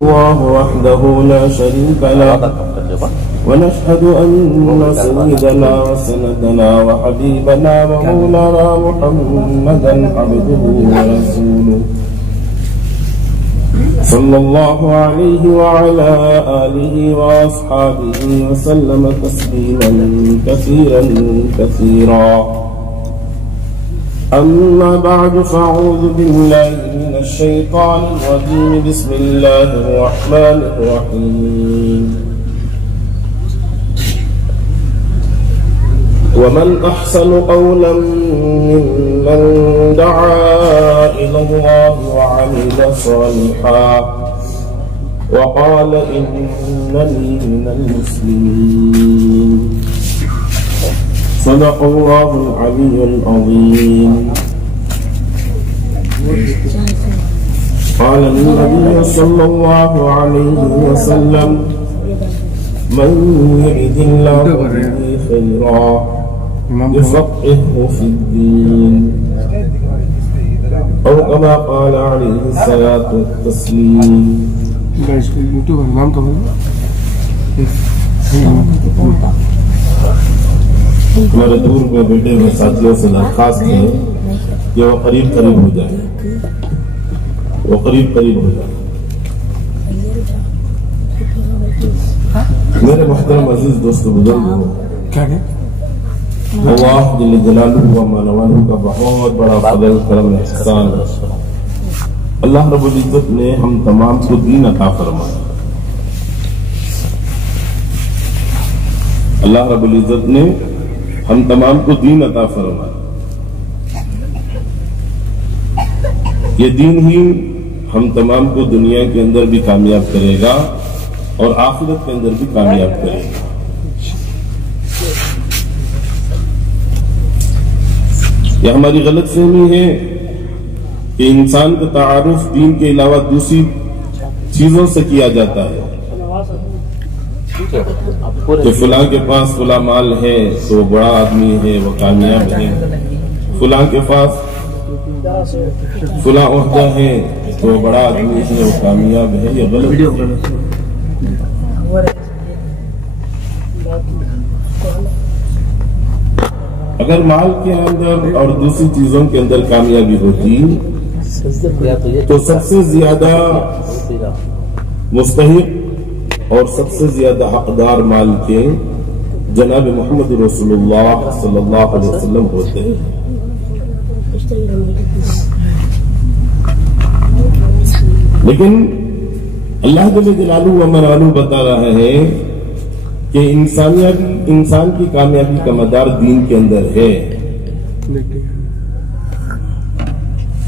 الله وحده لا شريك له ونشهد أن سيدنا وسندنا وحبيبنا ومولانا محمدا عبده ورسوله صلى الله عليه وعلى آله وأصحابه وسلم تسليما كثيرا كثيرا. أما بعد فأعوذ بالله من الشيطان الرجيم. بسم الله الرحمن الرحيم. ومن أحسن قولا ممن دعا إلى الله وعمل صالحا وقال إنني من المسلمين. صدق الله العلي العظيم. قال النبي صلى الله عليه وسلم من يرد الله به خيرا يفقهه في الدين أو كما قال عليه الصلاة والتسليم. ہمارے دور میں بیٹے ہوئے ساتھیوں سے درخواست ہے کہ وہ قریب قریب ہو جائے، وہ قریب قریب ہو جائے. میرے محترم عزیز دوست بزرگوں، اللہ جل جلالہ و مانوانہ کا بہت بڑا فضل کرم احسان ہے. اللہ رب العزت نے ہم تمام کو دین عطا فرمایا. اللہ رب العزت نے ہم تمام کو دین عطا فرمایا. یہ دین ہی ہم تمام کو دنیا کے اندر بھی کامیاب کرے گا اور آخرت کے اندر بھی کامیاب کرے گا. یہ ہماری غلط فہمی ہے کہ انسان کا تعارف دین کے علاوہ دوسری چیزوں سے کیا جاتا ہے کہ فلاں کے پاس فلاں مال ہے تو وہ بڑا آدمی ہے، وہ کامیاب ہے. فلاں کے پاس فلاں عہدہ ہے تو وہ بڑا آدمی ہے، وہ کامیاب ہے. یہ غلط ہے. اگر مال کے اندر اور دوسری چیزوں کے اندر کامیابی ہوتی تو سب سے زیادہ مستحق اور سب سے زیادہ حقدار مال کے جناب محمد رسول اللہ صلی اللہ علیہ وسلم ہوتے ہیں. لیکن اللہ جل جلالہ و منالہ بتا رہا ہے کہ انسان کی کامیابی کا مدار دین کے اندر ہے.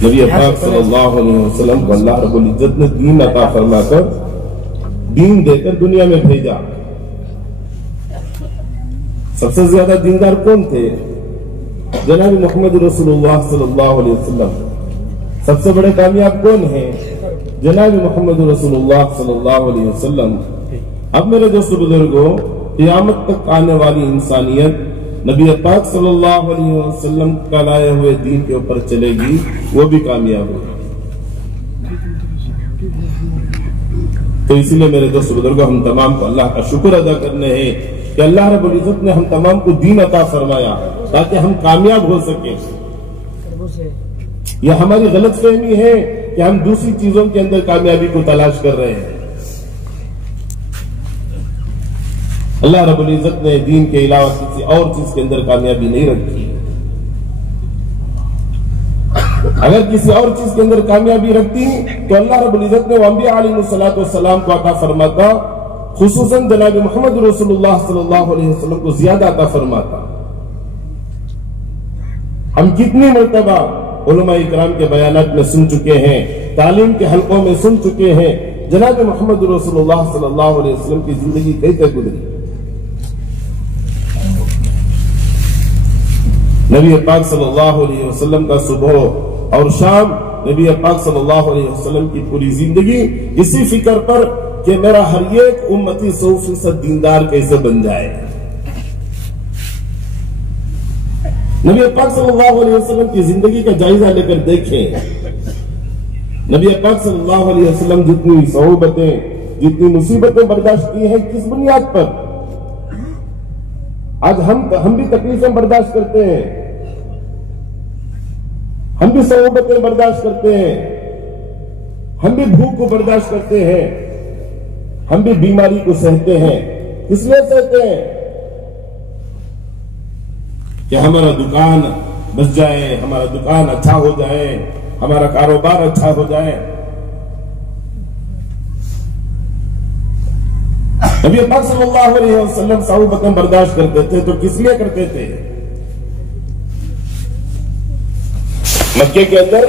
نبی پاک صلی اللہ علیہ وسلم کو اللہ رب العزت نے دین عطا فرما کر، دین دے کر دنیا میں بھیجا. سب سے زیادہ دیندار کون تھے؟ جناب محمد رسول اللہ صلی اللہ علیہ وسلم. سب سے بڑے کامیاب کون ہیں؟ جناب محمد رسول اللہ صلی اللہ علیہ وسلم. اب میرے دوست بزرگوں، قیامت تک آنے والی انسانیت نبی پاک صلی اللہ علیہ وسلم کا لائے ہوئے دین کے اوپر چلے گی، وہ بھی کامیاب ہوگی. تو اسی لیے میرے دوست بزرگوں، ہم تمام کو اللہ کا شکر ادا کرنے ہیں کہ اللہ رب العزت نے ہم تمام کو دین عطا فرمایا تاکہ ہم کامیاب ہو سکیں. یہ ہماری غلط فہمی ہے کہ ہم دوسری چیزوں کے اندر کامیابی کو تلاش کر رہے ہیں. اللہ رب العزت نے دین کے علاوہ کسی اور چیز کے اندر کامیابی نہیں رکھی. اگر کسی اور چیز کے اندر کامیابی رکھتی تو اللہ رب العزت نے انبیاء علیہ السلام کو عطا فرماتا، خصوصاً جناب محمد رسول اللہ صلی اللہ علیہ وسلم کو زیادہ عطا فرماتا. ہم کتنی مرتبہ علماء اکرام کے بیانات میں سن چکے ہیں، تعلیم کے حلقوں میں سن چکے ہیں، جناب محمد رسول اللہ صلی اللہ علیہ وسلم کی زندگی کیسے گزری. نبی پاک صلی اللہ علیہ وسلم کا صبح اور شام، نبی پاک صلی اللہ علیہ وسلم کی پوری زندگی اسی فکر پر کہ میرا ہر ایک امتی 100% دیندار کیسے بن جائے. نبی پاک صلی اللہ علیہ وسلم کی زندگی کا جائزہ لے کر دیکھیں نبی پاک صلی اللہ علیہ وسلم جتنی صعوبتیں جتنی مصیبتیں برداشت کی ہیں کس بنیاد پر؟ آج ہم بھی تکلیفیں برداشت کرتے ہیں، ہم بھی صعوبتیں برداشت کرتے ہیں، ہم بھی بھوک کو برداشت کرتے ہیں، ہم بھی بیماری کو سہتے ہیں۔ کس لیے سہتے ہیں؟ کہ ہمارا دکان بچ جائے، ہمارا دکان اچھا ہو جائے، ہمارا کاروبار اچھا ہو جائے۔ نبی پاک صلی اللہ علیہ وسلم صعوبتیں برداشت کرتے تھے تو کس لیے کرتے تھے؟ مکے کے اندر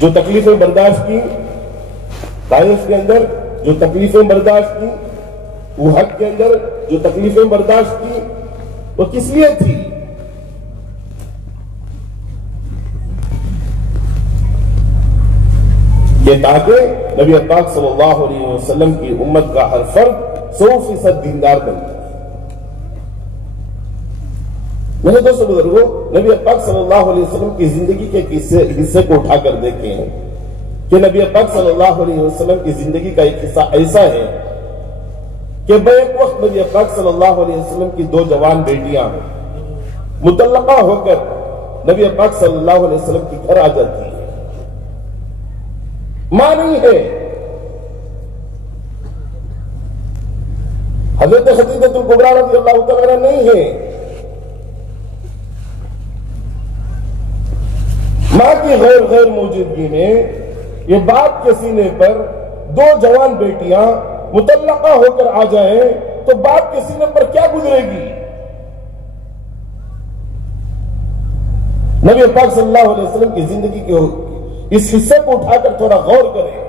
جو تکلیفیں برداشت کی، طائف کے اندر جو تکلیفیں برداشت کی، احد کے اندر جو تکلیفیں برداشت کی، وہ کس لیے تھی؟ یہ تاکہ نبی پاک صلی اللہ علیہ وسلم کی امت کا ہر فرد 100% دیندار بن جائے۔ میرے دوستو بزرگوں، نبی پاک صلی اللہ علیہ وسلم کی زندگی کے حصے کو اٹھا کر دیکھیں کہ نبی پاک صلی اللہ علیہ وسلم کی زندگی کا ایک حصہ ایسا ہے کہ بیک وقت نبی پاک صلی اللہ علیہ وسلم کی 2 جوان بیٹیاں مطلقہ ہو کر نبی پاک صلی اللہ علیہ وسلم کے گھر آ جاتی ہیں۔ ماں نہیں ہے، حضرت خدیجہ الکبریٰ رضی اللہ تعالی عنہا نہیں ہے، ماں کی غیر موجودگی میں یہ باپ کے سینے پر 2 جوان بیٹیاں مطلقہ ہو کر آ جائیں تو باپ کے سینے پر کیا گزرے گی؟ نبی پاک صلی اللہ علیہ وسلم کی زندگی کے اس حصے کو اٹھا کر تھوڑا غور کریں۔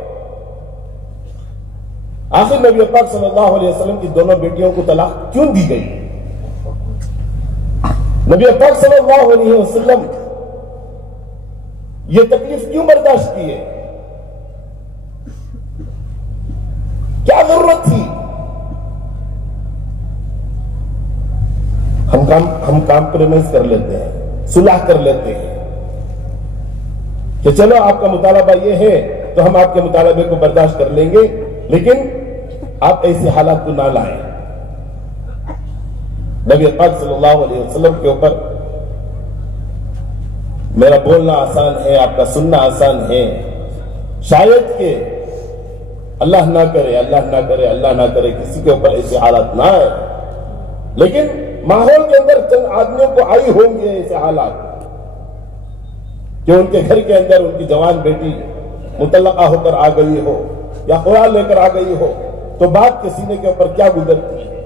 آخر نبی پاک صلی اللہ علیہ وسلم کی دونوں بیٹیوں کو طلاق کیوں دی گئی؟ نبی پاک صلی اللہ علیہ وسلم یہ تکلیف کیوں برداشت کی ہے؟ کیا ضرورت تھی؟ ہم کمپرومائز کر لیتے ہیں، صلح کر لیتے ہیں کہ چلو آپ کا مطالبہ یہ ہے تو ہم آپ کے مطالبے کو برداشت کر لیں گے، لیکن آپ ایسے حالات کو نہ لائیں۔ نبی پاک صلی اللہ علیہ وسلم کے اوپر میرا بولنا آسان ہے، آپ کا سننا آسان ہے، شاید کہ اللہ نہ کرے اللہ نہ کرے اللہ نہ کرے کسی کے اوپر ایسے حالات نہ آئے، لیکن ماحول کے اندر چند آدمیوں کو آئی ہوں گے ایسے حالات کہ ان کے گھر کے اندر ان کی جوان بیٹی مطلقہ ہو کر آ گئی ہو یا قرآن لے کر آ گئی ہو تو باپ کے سینے کے اوپر کیا گزرتی ہے۔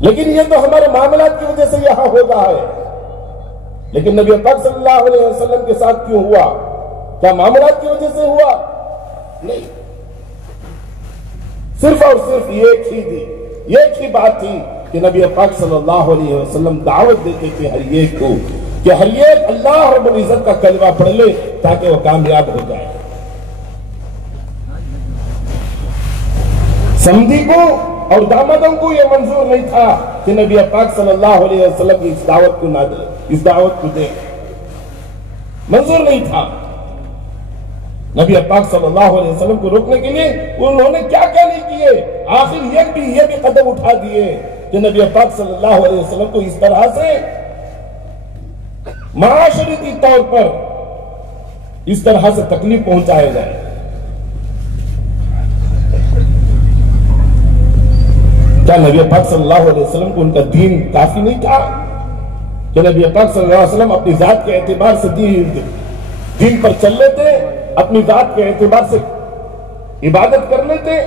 لیکن یہ تو ہمارے معاملات کی وجہ سے یہاں ہو رہا ہے، لیکن نبی پاک صلی اللہ علیہ وسلم کے ساتھ کیوں ہوا؟ کیا معاملات کی وجہ سے ہوا؟ نہیں، صرف اور صرف ایک ہی بات تھی کہ نبی پاک صلی اللہ علیہ وسلم دعوت دیتے تھے ہر ایک کو کہ ہر ایک اللہ رب العزت کا کلمہ پڑھ لے تاکہ وہ کامیاب ہو جائے۔ سمدھی کو اور دامادوں کو یہ منظور نہیں تھا کہ نبی پاک صلی اللہ علیہ وسلم کی اس دعوت کو نہ دے، اس دعوت کو دے، منظور نہیں تھا۔ نبی پاک صلی اللہ علیہ وسلم کو روکنے کے لیے انہوں نے کیا نہیں کیے، آخر یہ بھی قدم اٹھا دیے کہ نبی پاک صلی اللہ علیہ وسلم کو اس طرح سے معاشرتی طور پر اس طرح سے تکلیف پہنچایا جائے۔ کیا نبی پاک صلی اللہ علیہ وسلم کو ان کا دین کافی نہیں تھا کہ نبی پاک صلی اللہ علیہ وسلم اپنی ذات کے اعتبار سے دین پر چل لیتے، اپنی ذات کے اعتبار سے عبادت کر لیتے؟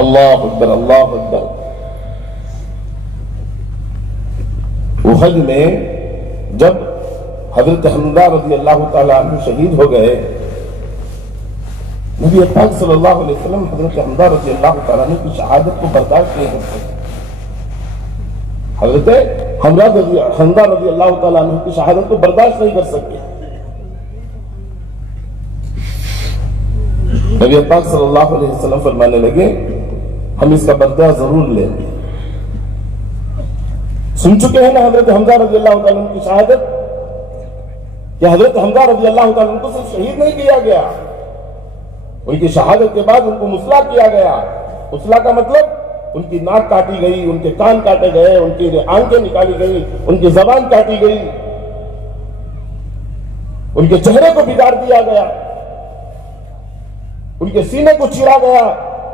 اللہ اکبر اللہ اکبر۔ احد میں جب حضرت حمزہ رضی اللہ تعالیٰ عنہ شہید ہو گئے، نبی پاک صلی اللہ علیہ وسلم حضرت حمزہ رضی اللہ تعالیٰ عنہ کی شہادت کو برداشت نہیں کر سکے۔ حضرت حمزہ رضی اللہ تعالیٰ عنہ کی شہادت کو برداشت نہیں کر سکے۔ نبی پاک صلی اللہ علیہ وسلم فرمانے لگے ہم اس کا بدلہ ضرور لیں گے، سن چکے ہیں نا حضرت حمزہ رضی اللہ تعالیٰ عنہ کی شہادت، کہ حضرت حمزہ رضی اللہ تعالیٰ عنہ کو صرف شہید نہیں کیا گیا، ان کی شہادت کے بعد ان کو مسلح کیا گیا۔ مسلح کا مطلب ان کی ناک کاٹی گئی، ان کے کان کاٹے گئے، ان کی آنکھیں نکالی گئی، ان کی زبان کاٹی گئی، ان کے چہرے کو بگاڑ دیا گیا، ان کے سینے کو چیرا گیا،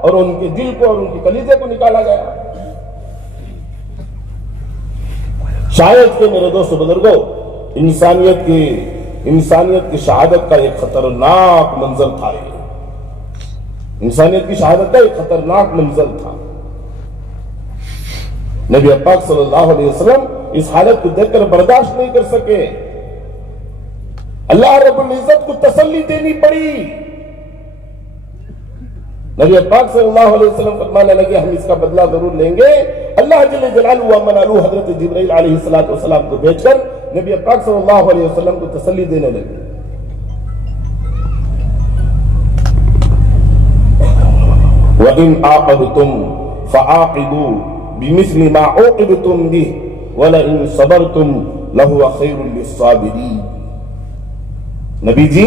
اور ان کے دل کو اور ان کی کلیجے کو نکالا گیا۔ شاید کہ میرے دوست بزرگوں، انسانیت کی شہادت کا ایک خطرناک منظر تھا، انسانیت کی شہادت کا ایک خطرناک منظر تھا۔ نبی پاک صلی اللہ علیہ وسلم اس حالت کو دیکھ کر برداشت نہیں کر سکے، اللہ رب العزت کو تسلی دینی پڑی۔ نبی پاک صلی اللہ علیہ وسلم فرمانے لگے ہم اس کا بدلہ ضرور لیں گے۔ اللہ جل جلالہ و منالہ حضرت جبرائیل علیہ السلام کو بھیج کر نبی پاک صلی اللہ علیہ وسلم کو تسلی دینے لگے۔ وَإِنْ عَاقَبْتُمْ فَعَاقِبُوا بِمِثْلِ مَا عُوقِبْتُمْ بِهِ وَلَئِنْ صَبَرْتُمْ لَهُوَ خَيْرٌ لِلصَّابِرِينَ۔ نبی جی،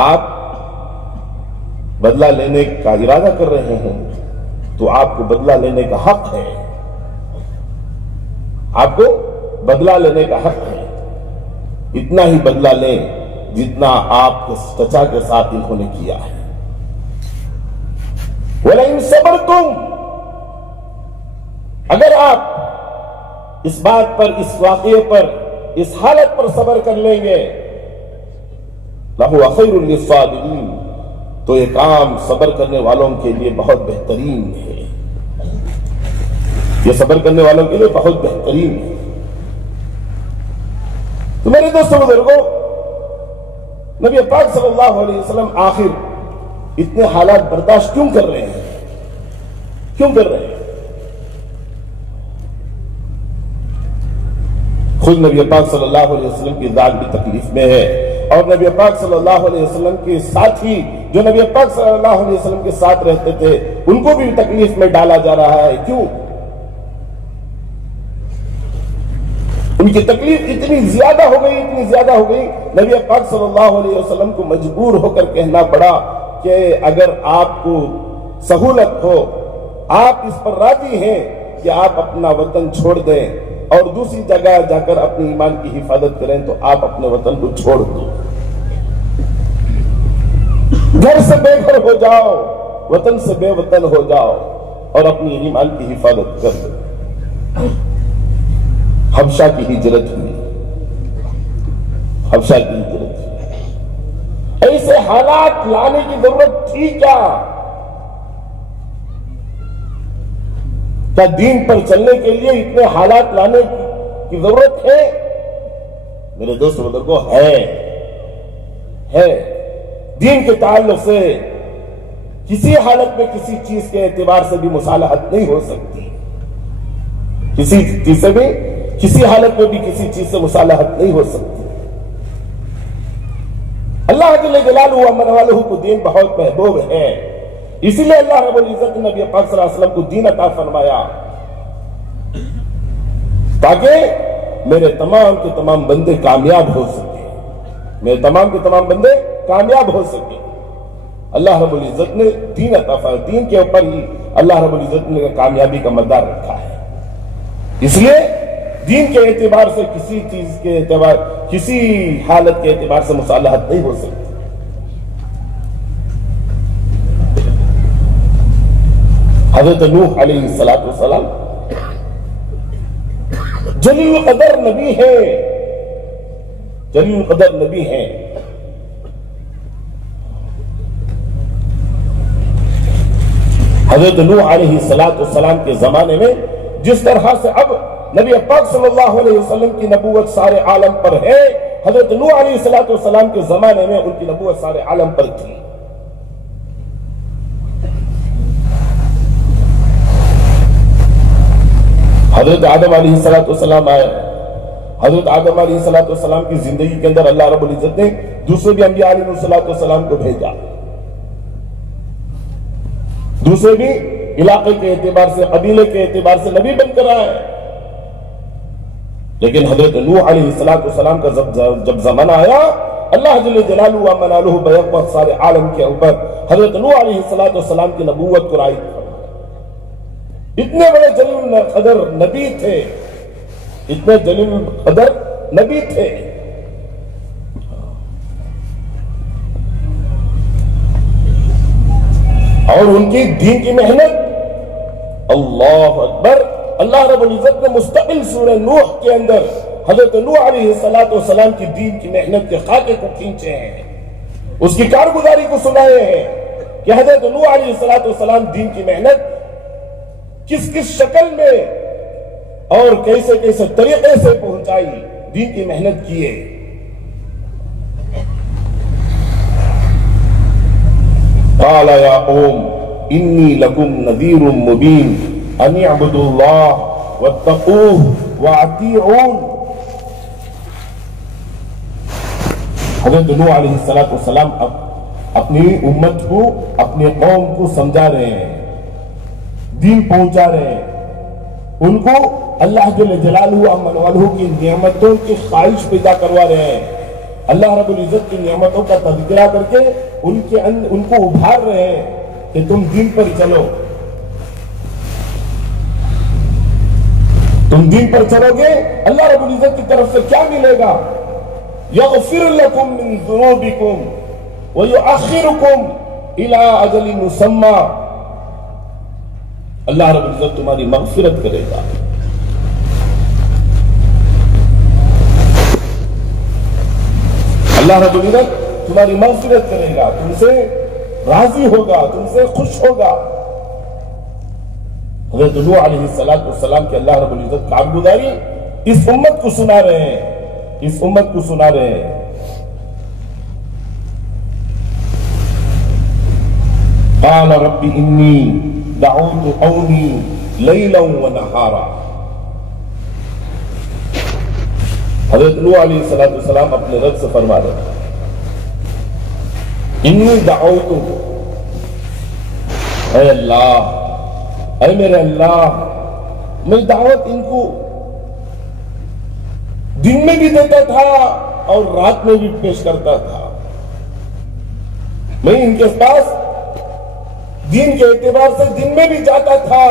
آپ بدلہ لینے کا ارادہ کر رہے ہیں تو آپ کو بدلہ لینے کا حق ہے، آپ کو بدلہ لینے کا حق ہے۔ اتنا ہی بدلہ لیں جتنا آپ کے چچا کے ساتھ انہوں نے کیا ہے۔ وَلَئِن صَبَرْتُمْ، اگر آپ اس بات پر، اس واقعے پر، اس حالت پر صبر کر لیں گے، لَهُوَ خَيْرٌ لِلصَّابِرِينَ، تو یہ کام صبر کرنے والوں کے لیے بہت بہترین ہے، یہ صبر کرنے والوں کے لیے بہت بہترین ہے۔ تو میرے دوستوں بزرگوں، نبی پاک صلی اللہ علیہ وسلم آخر اتنے حالات برداشت کیوں کر رہے ہیں؟ کیوں کر رہے ہیں؟ خود نبی پاک صلی اللہ علیہ وسلم کی ذات بھی تکلیف میں ہے، اور نبی پاک صلی اللہ علیہ وسلم کے ساتھی جو نبی پاک صلی اللہ علیہ وسلم کے ساتھ رہتے تھے ان کو بھی تکلیف میں ڈالا جا رہا ہے۔ کیوں؟ ان کی تکلیف اتنی زیادہ ہو گئی، نبی پاک صلی اللہ علیہ وسلم کو مجبور ہو کر کہنا پڑا کہ اگر آپ کو سہولت ہو، آپ اس پر راضی ہیں کہ آپ اپنا وطن چھوڑ دیں اور دوسری جگہ جا کر اپنی ایمان کی حفاظت کریں تو آپ اپنے وطن کو چھوڑ دو، گھر سے بے گھر ہو جاؤ، وطن سے بے وطن ہو جاؤ اور اپنی ایمان کی حفاظت کر دو۔ حبشہ کی ہجرت ہوئی، حبشہ کی ہجرت ہوئی۔ ایسے حالات لانے کی ضرورت تھی کیا؟ کیا دین پر چلنے کے لیے اتنے حالات لانے کی ضرورت ہے؟ میرے دوست بزرگوں، ہے۔ دین کے تعلق سے کسی حالت میں کسی چیز کے اعتبار سے بھی مصالحت نہیں ہو سکتی، کسی چیز سے بھی، کسی حالت میں بھی کسی چیز سے مصالحت نہیں ہو سکتی۔ اللہ جل جلالہ و منوالہ کو دین بہت محبوب ہے، اسی لیے اللہ رب العزت نے نبی پاک صلی اللہ علیہ وسلم کو دین عطا فرمایا تاکہ میرے تمام کے تمام بندے کامیاب ہو سکے، میرے تمام کے تمام بندے کامیاب ہو سکے۔ اللہ رب العزت نے دین عطا فرمایا، دین کے اوپر ہی اللہ رب العزت نے کامیابی کا مدار رکھا ہے۔ اس لیے دین کے اعتبار سے کسی چیز کے اعتبار، کسی حالت کے اعتبار سے مصالحت نہیں ہو سکتی۔ حضرت نوح علیہ السلام جلیل القدر نبی ہے، جلیل القدر نبی ہے۔ حضرت نوح علیہ السلام کے زمانے میں جس طرح سے اب نبی پاک صلی اللہ علیہ وسلم کی نبوت سارے عالم پر ہے، حضرت نوح علیہ السلام کے زمانے میں ان کی نبوت سارے عالم پر تھی۔ حضرت آدم علیہ السلام آئے، حضرت آدم علیہ السلام کی زندگی کے اندر اللہ رب العزت نے دوسرے بھی انبیاء علیہ السلام کو بھیجا، دوسرے بھی علاقے کے اعتبار سے، قبیلے کے اعتبار سے نبی بن کر آئے، لیکن حضرت نوح علیہ السلام کا جب زمانہ آیا، اللہ جل جلالہ و منالہ بیک وقت سارے عالم کے اوپر حضرت نوح علیہ السلام کی نبوت کو رائج کرا۔ اتنے بڑے جلیل القدر نبی تھے، اتنے جلیل القدر نبی تھے، اور ان کی دین کی محنت، اللہ اکبر، اللہ رب العزت نے مستقل سورہ نوح کے اندر حضرت نوح علیہ السلام کی دین کی محنت کے خاکے کو کھینچے ہیں، اس کی کارگزاری کو سنائے ہیں کہ حضرت نوح علیہ السلام دین کی محنت کس کس شکل میں اور کیسے کیسے طریقے سے پہنچائی، دین کی محنت کیے۔ قال یا قوم انی لکم نذیر مبین ان اعبدوا اللہ واتقوہ واطیعون۔ حضرت نوح علیہ السلام اپنی امت کو، اپنے قوم کو سمجھا رہے ہیں، دین پہنچا رہے ہیں، ان کو اللہ جل جلالہ و کی نعمتوں کی خواہش پیدا کروا رہے ہیں، اللہ رب العزت کی نعمتوں کا تذکرہ کر کے ان کو ابھار رہے ہیں کہ تم دین پر چلو، تم دین پر چلو گے اللہ رب العزت کی طرف سے کیا ملے گا؟ یغفر لکم من ذنوبکم ویؤخرکم الی اجل مسمی، اللہ رب العزت تمہاری مغفرت کرے گا، اللہ رب العزت تمہاری مغفرت کرے گا، تم سے راضی ہوگا، تم سے خوش ہوگا۔ حضرت نوح علیہ السلام کے اللہ رب العزت کارگزاری اس امت کو سنا رہے ہیں، اس امت کو سنا رہے ہیں۔ قال رب انی دعوت قومی لیلا ونہارا۔ حضرت نوح علیہ السلام اپنے رب سے فرما رہے ہیں انی دعوت، اے اللہ، اے میرے اللہ، میں دعوت ان کو دن میں بھی دیتا تھا اور رات میں بھی پیش کرتا تھا، میں ان کے پاس دین کے اعتبار سے دن میں بھی جاتا تھا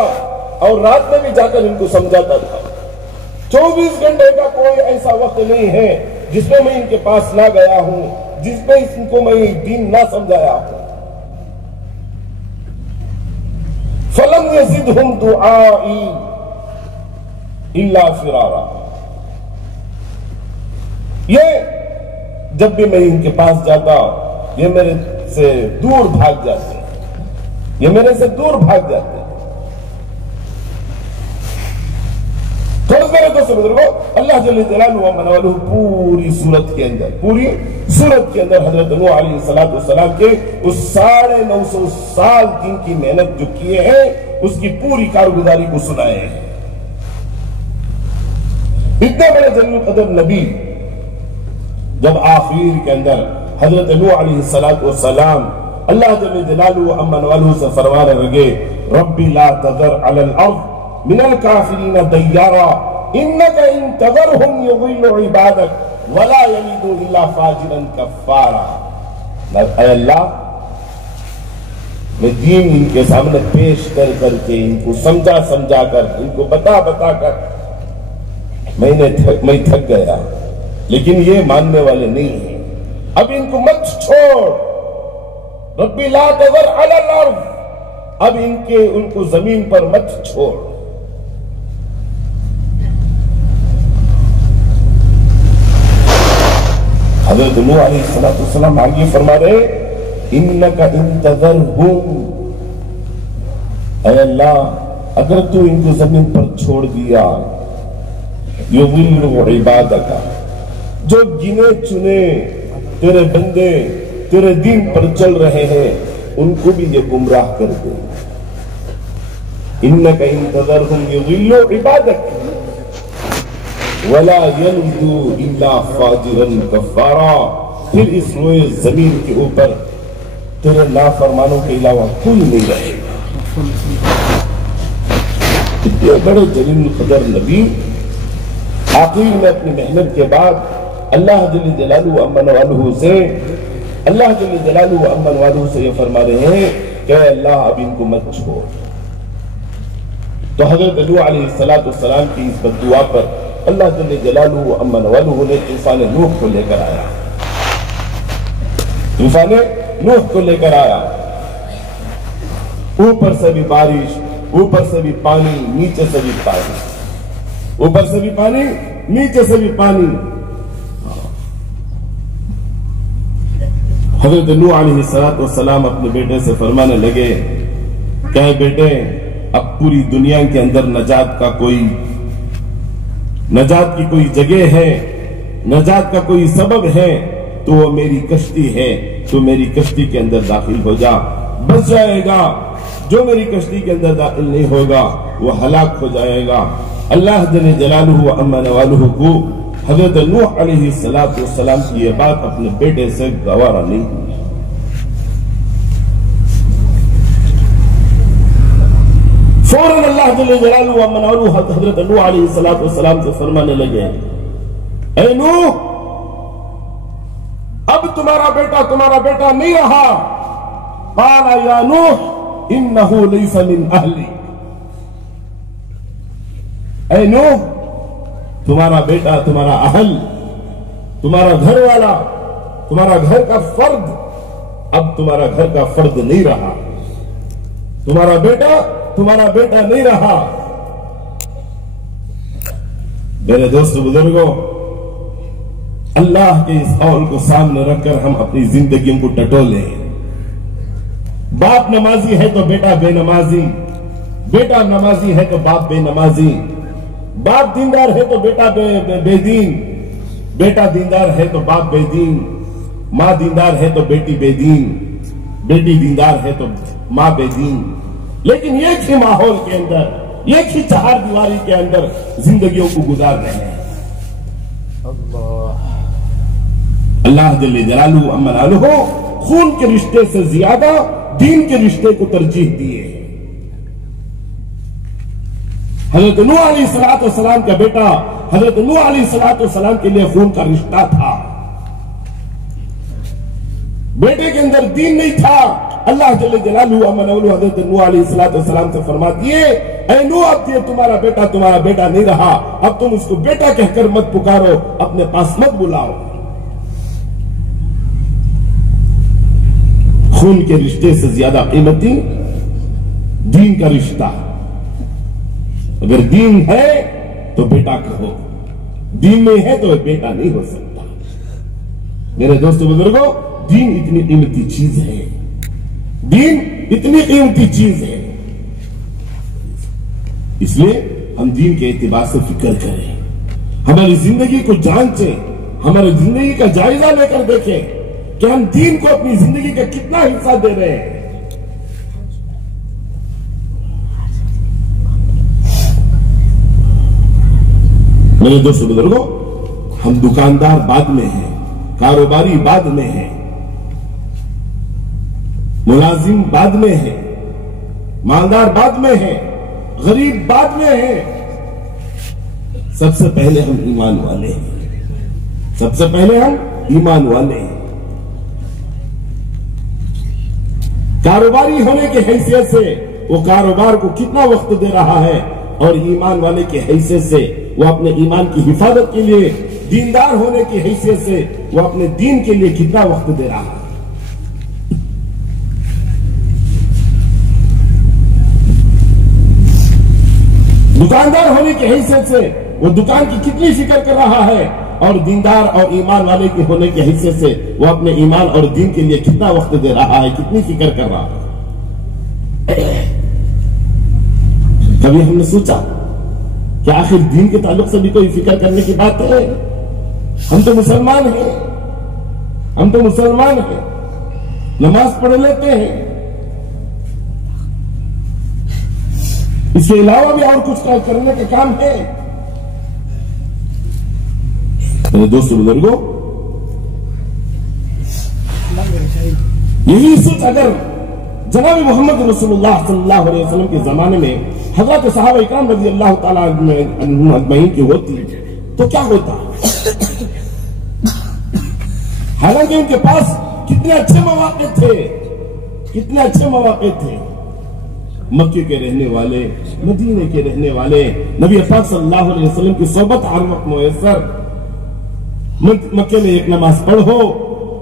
اور رات میں بھی جا کر ان کو سمجھاتا تھا۔ 24 گھنٹے کا کوئی ایسا وقت نہیں ہے جس میں میں ان کے پاس نہ گیا ہوں، جس میں ان کو میں دین نہ سمجھایا ہوں۔ فَلَمْ يَزِدْهُمْ دُعَائِي إِلَّا فِرَارًا۔ یہ جب بھی میں ان کے پاس جاتا یہ میرے سے دور بھاگ جاتے، یہ میرے سے دور بھاگ جاتے۔ تھوڑا میرے دوست بزرگوں، اللہ جل جلالہ و منالہ پوری سورت کے اندر حضرت نوح علیہ السلام کے اس 950 سال دین کی محنت جو کیے ہیں اس کی پوری کارگزاری کو سنائے ہیں۔ اتنے بڑے جلیل القدر نبی جب آخر کے اندر حضرت نوح علیہ السلام اللہ جل جلالہ و منالہ سے فرمانے لگے رب لا تذر علی الارض من الکافرین دیارا انک ان تذرہم یضلوا عبادک ولا یلدوا الا فاجرا کفارا۔ اے اللہ، میں دین ان کے سامنے پیش کر کے ان کو سمجھا کر ان کو بتا کر میں تھک گیا، لیکن یہ ماننے والے نہیں ہیں، اب ان کو مت چھوڑ، ربی لا تذر علی الارض، اب ان کو زمین پر مت چھوڑ۔ حضرت نوح علیہ السلام آگے فرما رہے انک ان تذرہم، اے اللہ اگر تو ان کو زمین پر چھوڑ دیا، یضلوا عبادک، جو گنے چنے تیرے بندے تیرے دین پر چل رہے ہیں ان کو بھی یہ گمراہ کر دے۔ انک ان تذرہم یضلوا عبادک ولا یلدوا الا فاجرا کفارا، پھر اس روئے زمین کے اوپر تیرے نافرمانوں کے علاوہ کوئی نہیں رہے گا۔ یہ بڑے جلیل القدر نبی آخر میں اپنی محنت کے بعد اللہ جل جلالہ امن والہ سے یہ فرما رہے ہیں کہ اللہ اب ان کو مت چھوڑ. تو حضرت نوح علیہ السلام کی اس بد دعا پر اللہ جل جلالہ امن والہ نے طوفان نوح کو لے کر آیا. طوفان نوح کو لے کر آیا. اوپر سے بھی بارش، اوپر سے بھی پانی، نیچے سے بھی پانی، اوپر سے بھی پانی، نیچے سے بھی پانی. حضرت نوح علیہ السلام اپنے بیٹے سے فرمانے لگے کہ بیٹے اب پوری دنیا کے اندر نجات کی کوئی جگہ ہے، نجات کا کوئی سبب ہے تو وہ میری کشتی ہے. تو میری کشتی کے اندر داخل ہو جا، بچ جائے گا. جو میری کشتی کے اندر داخل نہیں ہوگا وہ ہلاک ہو جائے گا. اللہ جل جلالہ و امن والہ کو حضرت نوح علیہ السلام کی یہ بات اپنے بیٹے سے گوارا نہیں ہوئی. فوراً اللہ جل جلالہ و امن والہ حضرت نوح علیہ السلام سے فرمانے لگے اے نوح اب تمہارا بیٹا نہیں رہا. قال یا نوح انہ لیس من اہلی. اے نوح تمہارا بیٹا، تمہارا اہل، تمہارا گھر والا، تمہارا گھر کا فرد اب تمہارا گھر کا فرد نہیں رہا. تمہارا بیٹا نہیں رہا. میرے دوست بزرگوں، اللہ کے اس قول کو سامنے رکھ کر ہم اپنی زندگیوں کو ٹٹولیں. باپ نمازی ہے تو بیٹا بے نمازی، بیٹا نمازی ہے تو باپ بے نمازی، باپ دیندار ہے تو بیٹا بے دین، بیٹا دیندار ہے تو باپ بے دین، ماں دیندار ہے تو بیٹی بے دین، بیٹی دیندار ہے تو ماں بے دین. لیکن ایک ہی ماحول کے اندر، ایک ہی چہار دیواری کے اندر زندگیوں کو گزار رہے ہیں. اللہ جل جلالہ امن والہ خون کے رشتے سے زیادہ دین کے رشتے کو ترجیح دیے. حضرت نوح علیہ السلام کا بیٹا حضرت نوح علیہ السلام کے لیے خون کا رشتہ تھا. بیٹے کے اندر دین نہیں تھا. اللہ جل جلالہ امن والہ حضرت نوح علیہ السلام سے فرما دیے اے نوح اب یہ تمہارا بیٹا نہیں رہا. اب تم اس کو بیٹا کہہ کر مت پکارو، اپنے پاس مت بلاؤ. خون کے رشتے سے زیادہ قیمتی دین کا رشتہ. اگر دین ہے تو بیٹا کہو، دین نہیں ہے تو بیٹا نہیں ہو سکتا. میرے دوستو بزرگوں، دین اتنی قیمتی چیز ہے، دین اتنی قیمتی چیز ہے. اس لیے ہم دین کے اعتبار سے فکر کریں، ہماری زندگی کو جانچیں، ہماری زندگی کا جائزہ لے کر دیکھیں کہ ہم دین کو اپنی زندگی کا کتنا حصہ دے رہے ہیں. میرے دوست بزرگوں، ہم دکاندار بعد میں ہیں، کاروباری بعد میں ہیں، ملازم بعد میں ہیں، مالدار بعد میں ہیں، غریب بعد میں ہیں. سب سے پہلے ہم ایمان والے ہیں، سب سے پہلے ہم ایمان والے ہیں. کاروباری ہونے کی حیثیت سے وہ کاروبار کو کتنا وقت دے رہا ہے، اور ایمان والے کی حیثیت سے وہ اپنے ایمان کی حفاظت کے لیے، دیندار ہونے کی حیثیت سے وہ اپنے دین کے لیے کتنا وقت دے رہا ہے. دکاندار ہونے کی حیثیت سے وہ دکان کی کتنی فکر کر رہا ہے، اور دیندار اور ایمان والے کے ہونے کی حیثیت سے وہ اپنے ایمان اور دین کے لیے کتنا وقت دے رہا ہے، کتنی فکر کر رہا ہے. کبھی ہم نے سوچا کہ آخر دین کے تعلق سے بھی کوئی فکر کرنے کی بات ہے؟ ہم تو مسلمان ہیں، ہم تو مسلمان ہیں، نماز پڑھ لیتے ہیں، اس کے علاوہ بھی اور کچھ کرنے کا کام ہے. میرے دوست بزرگوں، یہی سوچ اگر جناب محمد رسول اللہ صلی اللہ علیہ وسلم کے زمانے میں حضرت صحابہ اکرام رضی اللہ تعالیٰ عنہم اجمعین کی ہوتی تو کیا ہوتا؟ حالانکہ ان کے پاس کتنے اچھے مواقع تھے، کتنے اچھے مواقع تھے. مکے کے رہنے والے، مدینے کے رہنے والے، نبی پاک صلی اللہ علیہ وسلم کی صحبت ہر وقت میسر. مکے میں ایک نماز پڑھو،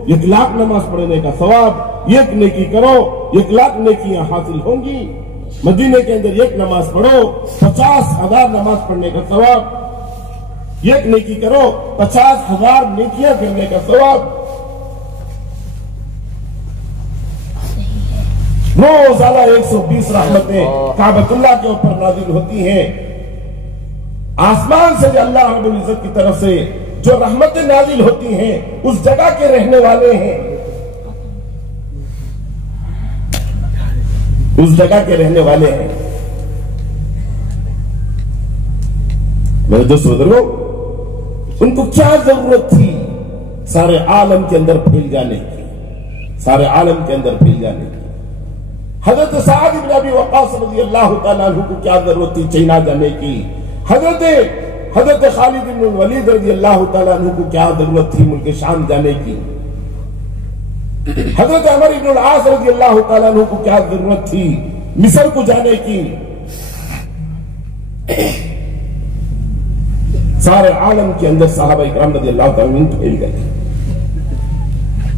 1,00,000 نماز پڑھنے کا ثواب، ایک نیکی کرو 1,00,000 نیکیاں حاصل ہوں گی. مدینے کے اندر ایک نماز پڑھو 50,000 نماز پڑھنے کا ثواب، ایک نیکی کرو 50,000 نیکیاں کرنے کا ثواب. روزانہ 120 رحمتیں کعبۃ اللہ کے اوپر نازل ہوتی ہیں. آسمان سے جو اللہ رب العزت کی طرف سے جو رحمتیں نازل ہوتی ہیں اس جگہ کے رہنے والے ہیں، اس جگہ کے رہنے والے ہیں. میرے دوست بزرگوں، ان کو کیا ضرورت تھی سارے عالم کے اندر پھیل جانے کی، سارے عالم کے اندر پھیل جانے کی. حضرت سعد بن ابی وقاص رضی اللہ تعالیٰ عنہ کو کیا ضرورت تھی چائنا جانے کی. حضرت خالد بن الولید رضی اللہ تعالیٰ عنہ کو کیا ضرورت تھی ملک شام جانے کی. حضرت عمر بن العاص رضی اللہ تعالیٰ عنہ کو کیا ضرورت تھی مصر کو جانے کی. سارے عالم کے اندر صحابہ اکرام رضی اللہ تعالیٰ عنہ پھیل گئے.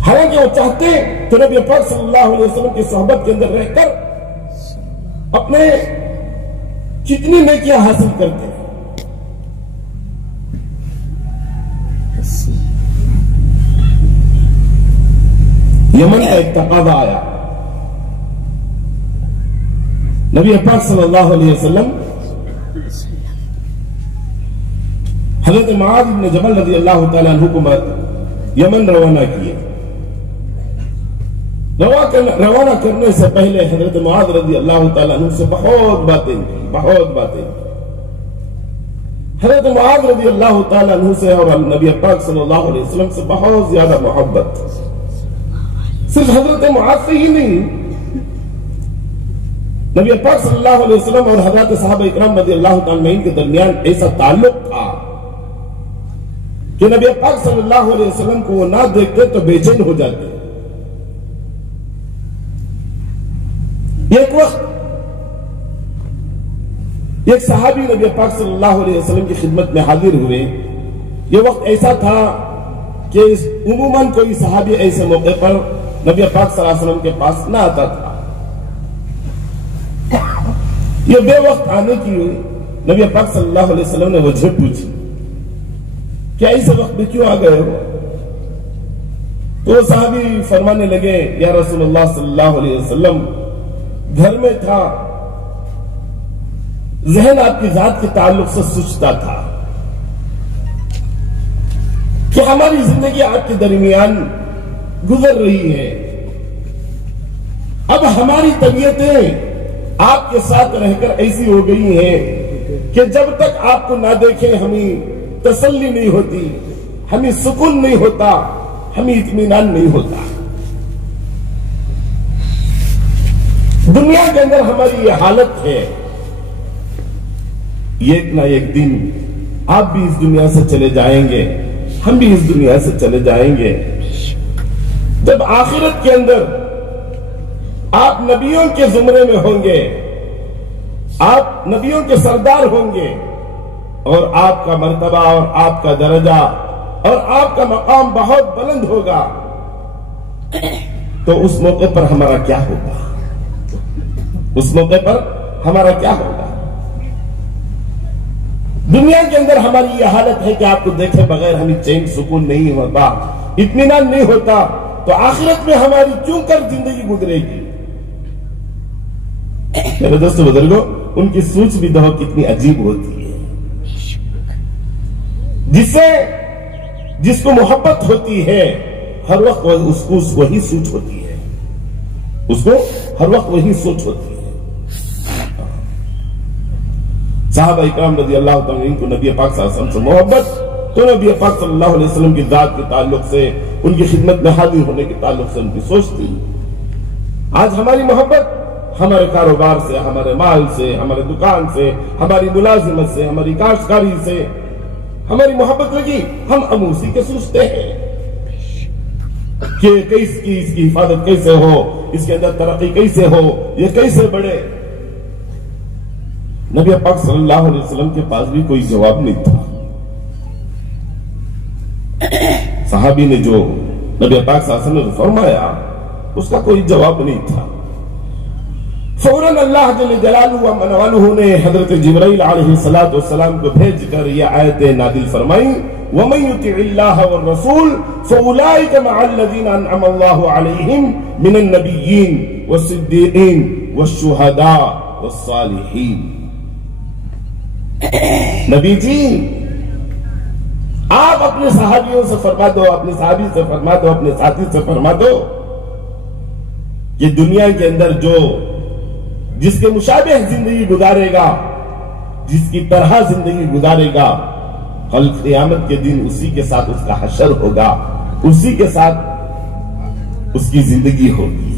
حالانکہ وہ چاہتے تو نبی پاک صلی اللہ علیہ وسلم کی صحبت کے اندر رہ کر اپنے کتنی نیکیاں حاصل کرتے. یمن کا ایک تقاضا آیا. نبی پاک صلی اللہ علیہ وسلم حضرت معاذ بن جبل رضی اللہ تعالیٰ عنہ کو یمن روانہ کیے. روانہ کرنے سے پہلے حضرت معاذ رضی اللہ تعالیٰ عنہ سے بہت باتیں کی، بہت باتیں کی. حضرت معاذ رضی اللہ تعالیٰ عنہ سے اور نبی پاک صلی اللہ علیہ وسلم سے بہت زیادہ محبت. صرف حضرت معاذ سے ہی نہیں، نبی پاک صلی اللہ علیہ وسلم اور حضرت صحابہ اکرام رضی اللہ تعالیٰ عنہ کے درمیان ایسا تعلق تھا کہ نبی پاک صلی اللہ علیہ وسلم کو وہ نہ دیکھتے تو بے چین ہو جاتے. ایک وقت ایک صحابی نبی پاک صلی اللہ علیہ وسلم کی خدمت میں حاضر ہوئے. یہ وقت ایسا تھا کہ عموماً کوئی صحابی ایسے موقع پر نبی پاک صلی اللہ علیہ وسلم کے پاس نہ آتا تھا. یہ بے وقت آنے کی نبی پاک صلی اللہ علیہ وسلم نے وجہ پوچھی کہ ایسے وقت میں کیوں آ گئے ہو؟ تو وہ صحابی فرمانے لگے یا رسول اللہ صلی اللہ علیہ وسلم گھر میں تھا، ذہن آپ کی ذات کے تعلق سے سوچتا تھا کہ ہماری زندگی آپ کے درمیان گزر رہی ہے. اب ہماری طبیعتیں آپ کے ساتھ رہ کر ایسی ہو گئی ہیں کہ جب تک آپ کو نہ دیکھیں ہمیں تسلی نہیں ہوتی، ہمیں سکون نہیں ہوتا، ہمیں اطمینان نہیں ہوتا. دنیا کے اندر ہماری یہ حالت ہے. ایک نہ ایک دن آپ بھی اس دنیا سے چلے جائیں گے، ہم بھی اس دنیا سے چلے جائیں گے. جب آخرت کے اندر آپ نبیوں کے زمرے میں ہوں گے، آپ نبیوں کے سردار ہوں گے اور آپ کا مرتبہ اور آپ کا درجہ اور آپ کا مقام بہت بلند ہوگا، تو اس موقع پر ہمارا کیا ہوگا؟ اس موقع پر ہمارا کیا ہوگا؟ دنیا کے اندر ہماری یہ حالت ہے کہ آپ کو دیکھے بغیر ہمیں چین سکون نہیں ہوتا، اطمینان نہیں ہوتا، تو آخرت میں ہماری کیوں کر زندگی گزرے گی؟ میرے دوستو بزرگوں، ان کی سوچ بھی دیکھو کتنی عجیب ہوتی ہے. جس کو محبت ہوتی ہے ہر وقت اس کو وہی سوچ ہوتی ہے، اس کو ہر وقت وہی سوچ ہوتی ہے. صحابہ اکرام رضی اللہ تعالیٰ عنہ کو نبی پاک صلی اللہ علیہ وسلم سے محبت، تو نبی پاک صلی اللہ علیہ وسلم کی ذات کے تعلق سے، ان کی خدمت میں حاضر ہونے کے تعلق سے ان کی سوچ تھی. آج ہماری محبت ہمارے کاروبار سے، ہمارے مال سے، ہمارے دکان سے، ہماری ملازمت سے، ہماری کاشتکاری سے ہماری محبت لگی، ہم اسی کے سوچتے ہیں کہ اس کی حفاظت کیسے ہو، اس کے اندر ترقی کیسے ہو، یہ کیسے بڑھے۔ نبی پاک صلی اللہ علیہ وسلم کے پاس بھی کوئی جواب نہیں تھا۔ صحابی نے جو نبی پاک صلی اللہ علیہ وسلم نے فرمایا اس کا کوئی جواب نہیں تھا۔ فوراً اللہ جل جلالہ و من والہ نے حضرت جبرائیل علیہ السلام کو بھیج کر یہ آیتیں نازل فرمائیں، وَمَن يُطِعِ اللَّهَ وَالرَّسُولَ فَأُولَٰئِكَ مَعَ الَّذِينَ أَنْعَمَ اللَّهُ عَلَيْهِمْ مِنَ النَّبِيِّينَ وَالصِّدِّيقِينَ وَالشُّهَدَاءِ وَالصَّالِحِينَ۔ نبی جی آپ اپنے صحابیوں سے فرما دو، اپنے صحابی سے فرما دو، اپنے ساتھی سے فرما دو کہ دنیا کے اندر جو جس کے مشابہ زندگی گزارے گا، جس کی طرح زندگی گزارے گا، کل قیامت کے دن اسی کے ساتھ اس کا حشر ہوگا، اسی کے ساتھ اس کی زندگی ہوگی۔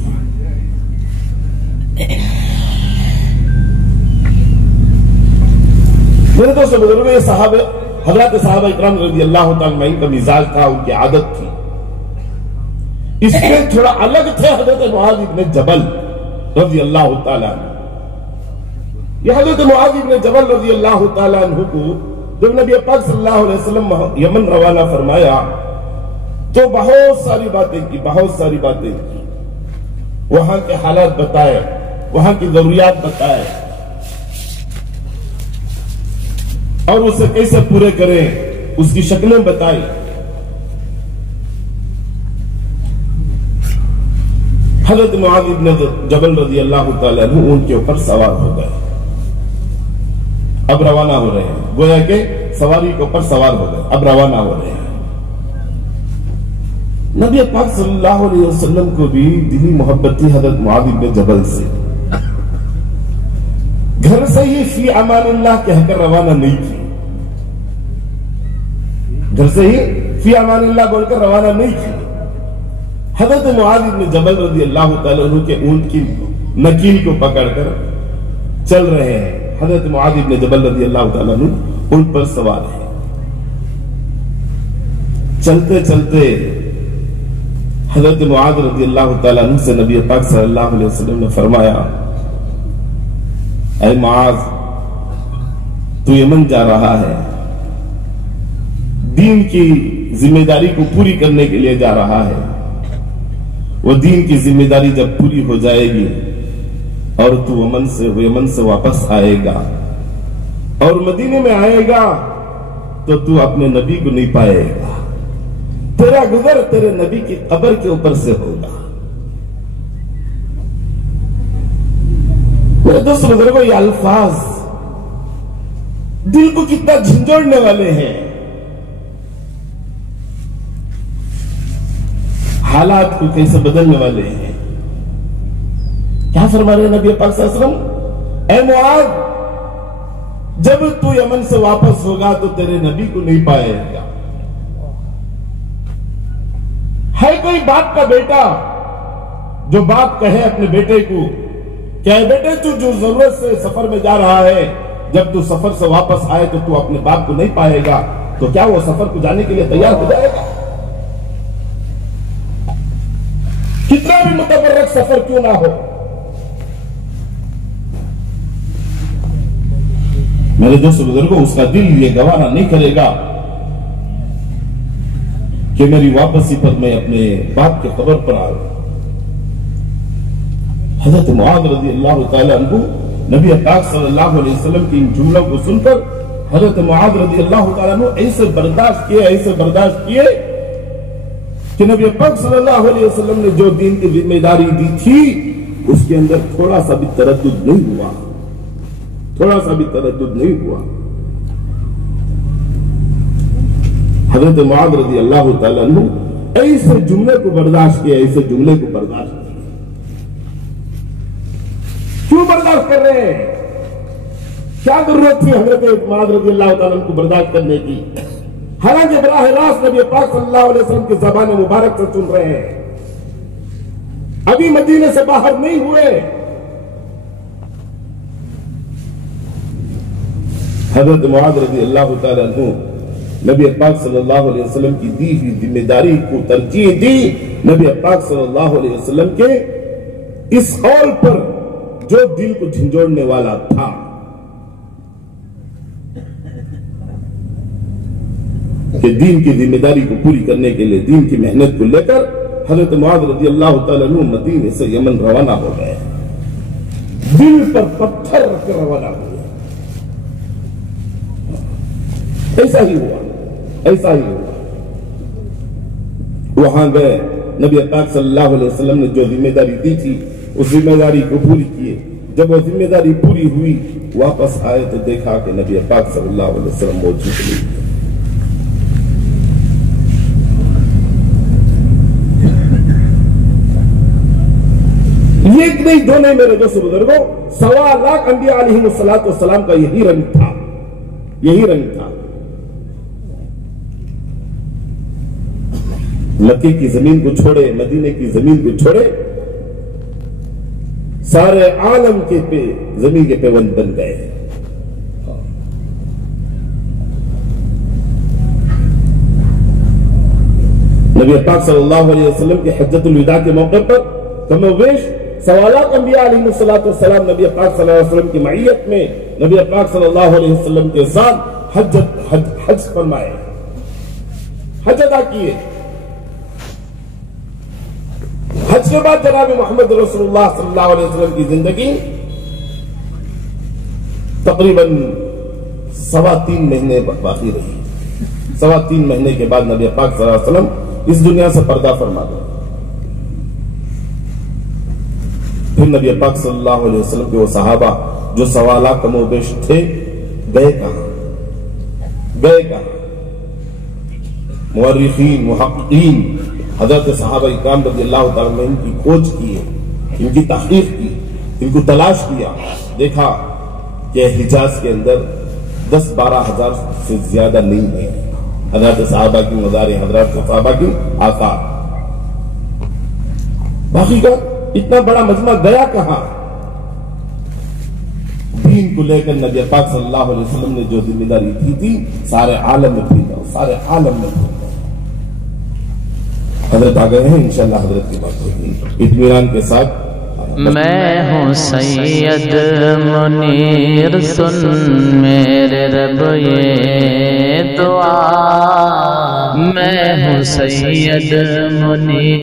میرے دوستوں بزرگوں، یہ صحابہ حضرات صحابہ اکرام رضی اللہ تعالیٰ عنہ کا مزاج تھا، ان کی عادت تھی۔ اس میں تھوڑا الگ تھے حضرت معاذ بن جبل رضی اللہ تعالیٰ عنہ۔ یہ حضرت معاذ بن جبل رضی اللہ تعالیٰ عنہ کو جب نبی پاک صلی اللہ علیہ وسلم یمن روانہ فرمایا تو بہت ساری باتیں کی، وہاں کے حالات بتائے، وہاں کی ضروریات بتائے اور اسے کیسے پورے کریں اس کی شکلیں بتائی۔ حضرت معاذ بن جبل رضی اللہ تعالیٰ عنہ ان کے اوپر سوار ہو گئے، اب روانہ ہو رہے ہیں، گویا کہ سواری کے اوپر سوار ہو گئے، اب روانہ ہو رہے ہیں۔ نبی پاک صلی اللہ علیہ وسلم کو بھی دلی محبت تھی حضرت معاذ بن جبل سے۔ گھر سے ہی فی امان اللہ کہہ کر روانہ نہیں کی، گھر سے ہی فی امان اللہ بول کر روانہ نہیں کی۔ حضرت معاذ بن جبل رضی اللہ تعالیٰ عنہ کے اونٹ کی نکیل کو پکڑ کر چل رہے ہیں۔ حضرت معاذ بن جبل رضی اللہ تعالیٰ عنہ ان پر سوار ہے۔ چلتے چلتے حضرت معاذ رضی اللہ تعالیٰ عنہ سے نبی پاک صلی اللہ علیہ وسلم نے فرمایا، اے معاذ، تو یمن جا رہا ہے، دین کی ذمہ داری کو پوری کرنے کے لیے جا رہا ہے۔ وہ دین کی ذمہ داری جب پوری ہو جائے گی اور تو یمن سے واپس آئے گا اور مدینے میں آئے گا تو تو اپنے نبی کو نہیں پائے گا، تیرا گزر تیرے نبی کی قبر کے اوپر سے ہوگا۔ میرے دوست بزرگوں، یہ الفاظ دل کو کتنا جھنجھوڑنے والے ہیں، حالات کو کیسے بدلنے والے ہیں۔ کیا فرما رہے ہیں نبی پاک صلی اللہ علیہ وسلم؟ اے معاذ، جب تو یمن سے واپس ہوگا تو تیرے نبی کو نہیں پائے گا۔ ہے کوئی باپ کا بیٹا جو باپ کہے اپنے بیٹے کو کہ اے بیٹے، تو جو ضرورت سے سفر میں جا رہا ہے، جب تو سفر سے واپس آئے تو تو اپنے باپ کو نہیں پائے گا، تو کیا وہ سفر کو جانے کے لیے تیار ہو جائے گا؟ کتنا بھی متبرک سفر کیوں نہ ہو۔ میرے دوست بزرگوں، اس کا دل یہ گوارا نہیں کرے گا کہ میری واپسی پر میں اپنے باپ کے قبر پر آؤں۔ حضرت معاذ رضی اللہ تعالیٰ عنہ نبی پاک صلی اللہ علیہ وسلم کی ان جملوں کو سن کر حضرت معاذ رضی اللہ تعالیٰ عنہ ایسے برداشت کیے کہ نبی پاک صلی اللہ علیہ وسلم نے جو دین کی ذمہ داری دی تھی اس کے اندر تھوڑا سا بھی تردد نہیں ہوا۔ حضرت معاذ رضی اللہ تعالیٰ عنہ ایسے جملے کو برداشت کیا، کیوں برداشت کر رہے ہیں؟ کیا ضرورت تھی حضرت معاذ رضی اللہ تعالیٰ عنہ کو برداشت کرنے کی؟ حالانکہ براہ راست نبی پاک صلی اللہ علیہ وسلم کی زبان مبارک سے سن رہے ہیں، ابھی مدینے سے باہر نہیں ہوئے، حضرت معاذ رضی اللہ تعالیٰ عنہ نبی پاک صلی اللہ علیہ وسلم کی دی ہوئی ذمہ داری کو ترجیح دی نبی پاک صلی اللہ علیہ وسلم کے اس قول پر جو دل کو جھنجھوڑنے والا تھا. کہ دین کی ذمہ داری کو پوری کرنے کے لیے دین کی محنت کو لے کر حضرت معاذ رضی اللہ تعالیٰ عنہ مدینے سے یمن روانہ ہو گئے. دل پر پتھر رکھ کر روانہ ہو گئے. ایسا ہی ہوا. وہاں گئے, نبی پاک صلی اللہ علیہ وسلم نے جو ذمہ داری دی تھی اس ذمہ داری کو پوری کیے. جب وہ ذمہ داری پوری ہوئی واپس آئے تو دیکھا کہ نبی پاک صلی اللہ علیہ وسلم موجود نہیں تھے. یہ ایک نہیں دو نہیں میرے دوست بزرگوں, 1.25 لاکھ انبیاء علیہم السلام کا یہی رنگ تھا. مکے کی زمین کو چھوڑے, مدینے کی زمین کو چھوڑے, سارے عالم کے زمین کے پیوند بن گئے. نبی پاک صلی اللہ علیہ وسلم کے حجۃ الوداع کے موقع پر کم و بیش 1.25 لاکھ انبیاء علیہم السلام نبی پاک صلی اللہ علیہ وسلم کی معیت میں نبی پاک صلی اللہ علیہ وسلم کے ساتھ حج فرمائے, حج ادا کیے. حج کے بعد جناب محمد رسول اللہ صلی اللہ علیہ وسلم کی زندگی تقریباً 3.25 مہینے باقی رہی. 3.25 مہینے کے بعد نبی پاک صلی اللہ علیہ وسلم اس دنیا سے پردہ فرما گئے. پھر نبی پاک صلی اللہ علیہ وسلم کے وہ صحابہ جو 1.25 لاکھ کم و بیش تھے گئے کہاں؟ مورخین, محققین, حضرت صحابہ اکرام رضی اللہ تعالیٰ نے ان کی کھوج کی, ان کی تحقیق کی, ان کو تلاش کیا. دیکھا کہ حجاز کے اندر 10-12 ہزار سے زیادہ نہیں ہے حضرت صحابہ کی مزاریں, حضرت صحابہ کی آثار. باقی کا اتنا بڑا مجمع گیا کہاں؟ دین کو لے کر نبی پاک صلی اللہ علیہ وسلم نے جو ذمہ داری دی تھی سارے عالم میں پھیلا. حضرت آ گئے ہیں, انشاءاللہ حضرت کی بات ہوگی اطمینان کے ساتھ. میں ہوں سید منیر, سن میرے رب یہ دعا. میں ہوں سید منیر.